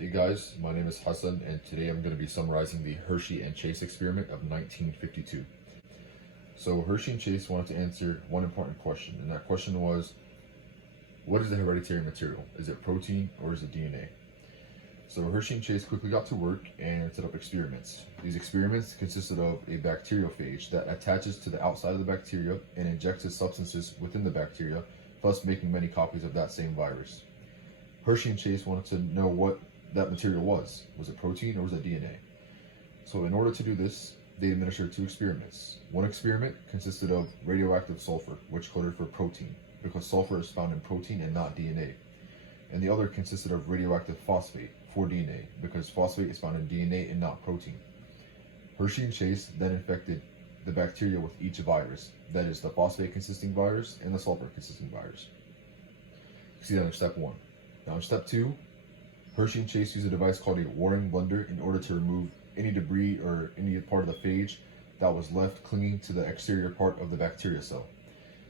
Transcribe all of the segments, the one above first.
Hey guys, my name is Hassan, and today I'm going to be summarizing the Hershey and Chase experiment of 1952. So Hershey and Chase wanted to answer one important question, and that question was, what is the hereditary material? Is it protein or is it DNA? So Hershey and Chase quickly got to work and set up experiments. These experiments consisted of a bacteriophage that attaches to the outside of the bacteria and injects its substances within the bacteria, thus making many copies of that same virus. Hershey and Chase wanted to know what that material was. Was it protein or was it DNA? So in order to do this, they administered two experiments. One experiment consisted of radioactive sulfur, which coded for protein, because sulfur is found in protein and not DNA. And the other consisted of radioactive phosphate for DNA, because phosphate is found in DNA and not protein. Hershey and Chase then infected the bacteria with each virus, that is the phosphate-consisting virus and the sulfur-consisting virus. See that in step one. Now in step two, Hershey and Chase used a device called a Waring blender in order to remove any debris or any part of the phage that was left clinging to the exterior part of the bacteria cell.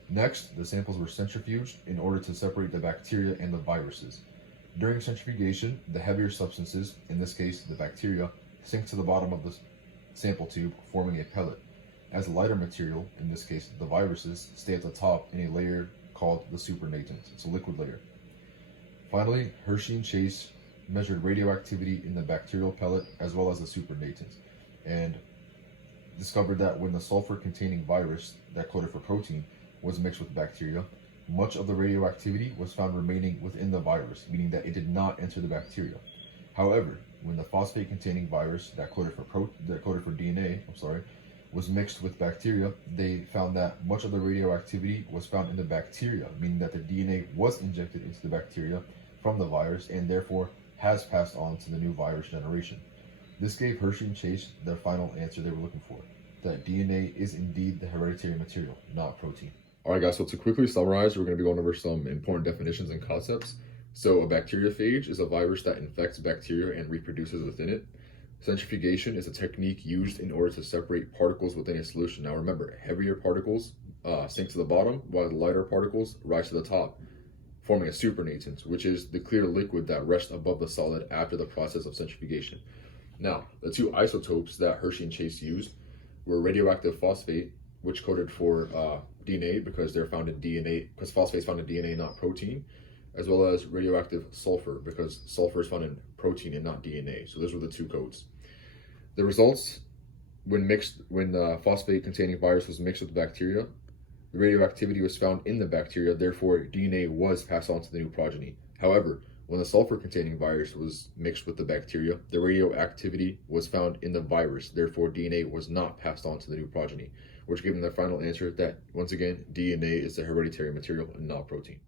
Next, the samples were centrifuged in order to separate the bacteria and the viruses. During centrifugation, the heavier substances, in this case the bacteria, sink to the bottom of the sample tube, forming a pellet, as the lighter material, in this case the viruses, stay at the top in a layer called the supernatant. It's a liquid layer. Finally, Hershey and Chase measured radioactivity in the bacterial pellet as well as the supernatant, and discovered that when the sulfur-containing virus that coded for protein was mixed with bacteria, much of the radioactivity was found remaining within the virus, meaning that it did not enter the bacteria. However, when the phosphate-containing virus that coded for DNA, was mixed with bacteria, they found that much of the radioactivity was found in the bacteria, meaning that the DNA was injected into the bacteria from the virus and therefore has passed on to the new virus generation. This gave Hershey and Chase their final answer they were looking for, that DNA is indeed the hereditary material, not protein. Alright guys, so to quickly summarize, we're going to be going over some important definitions and concepts. So a bacteriophage is a virus that infects bacteria and reproduces within it. Centrifugation is a technique used in order to separate particles within a solution. Now remember, heavier particles sink to the bottom, while the lighter particles rise to the top, forming a supernatant, which is the clear liquid that rests above the solid after the process of centrifugation. Now, the two isotopes that Hershey and Chase used were radioactive phosphate, which coded for DNA because they're found in DNA, because phosphate is found in DNA, not protein, as well as radioactive sulfur because sulfur is found in protein and not DNA. So those were the two codes. The results, when the phosphate-containing virus was mixed with bacteria, the radioactivity was found in the bacteria, therefore DNA was passed on to the new progeny. However, when the sulfur-containing virus was mixed with the bacteria, the radioactivity was found in the virus, therefore DNA was not passed on to the new progeny, which gave them their final answer that, once again, DNA is the hereditary material and not protein.